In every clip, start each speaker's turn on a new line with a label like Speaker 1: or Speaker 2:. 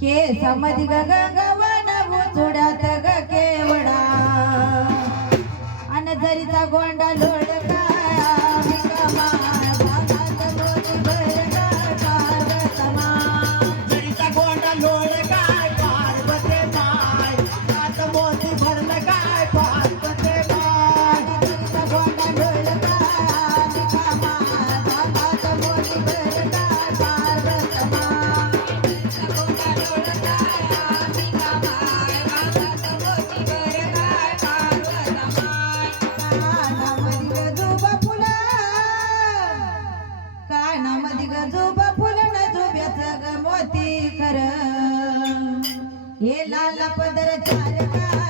Speaker 1: के समज ग गवन बुचुड्यात ग केवडा. अन जरीचा गोंडा
Speaker 2: लोड काय
Speaker 1: मध्ये गजोब फुलन जोब्याच ग मोती कर हे लाला पदर चालका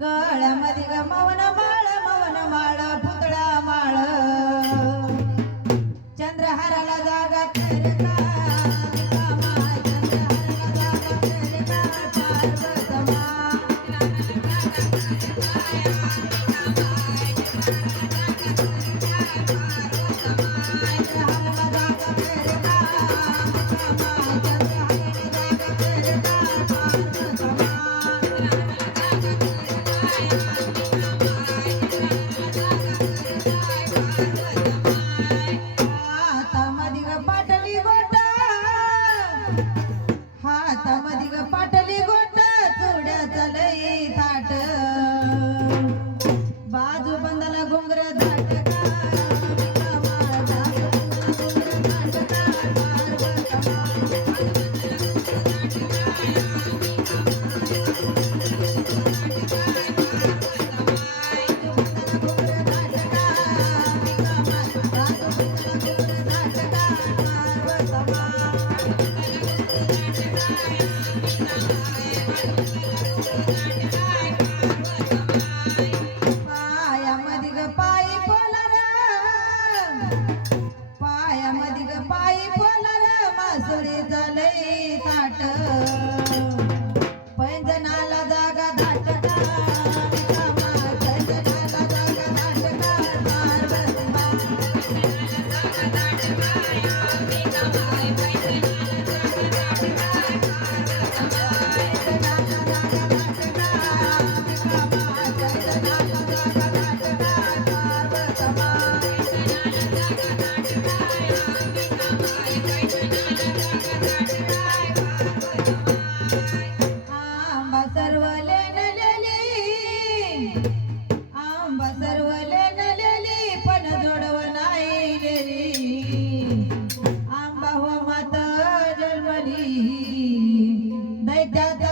Speaker 1: गळ्यामध्ये ग मवन माळ मवन माळ पुतळा माळ. चंद्रहाराला जागा that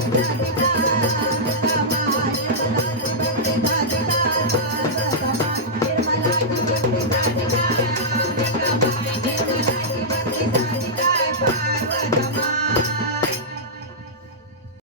Speaker 1: Thank you.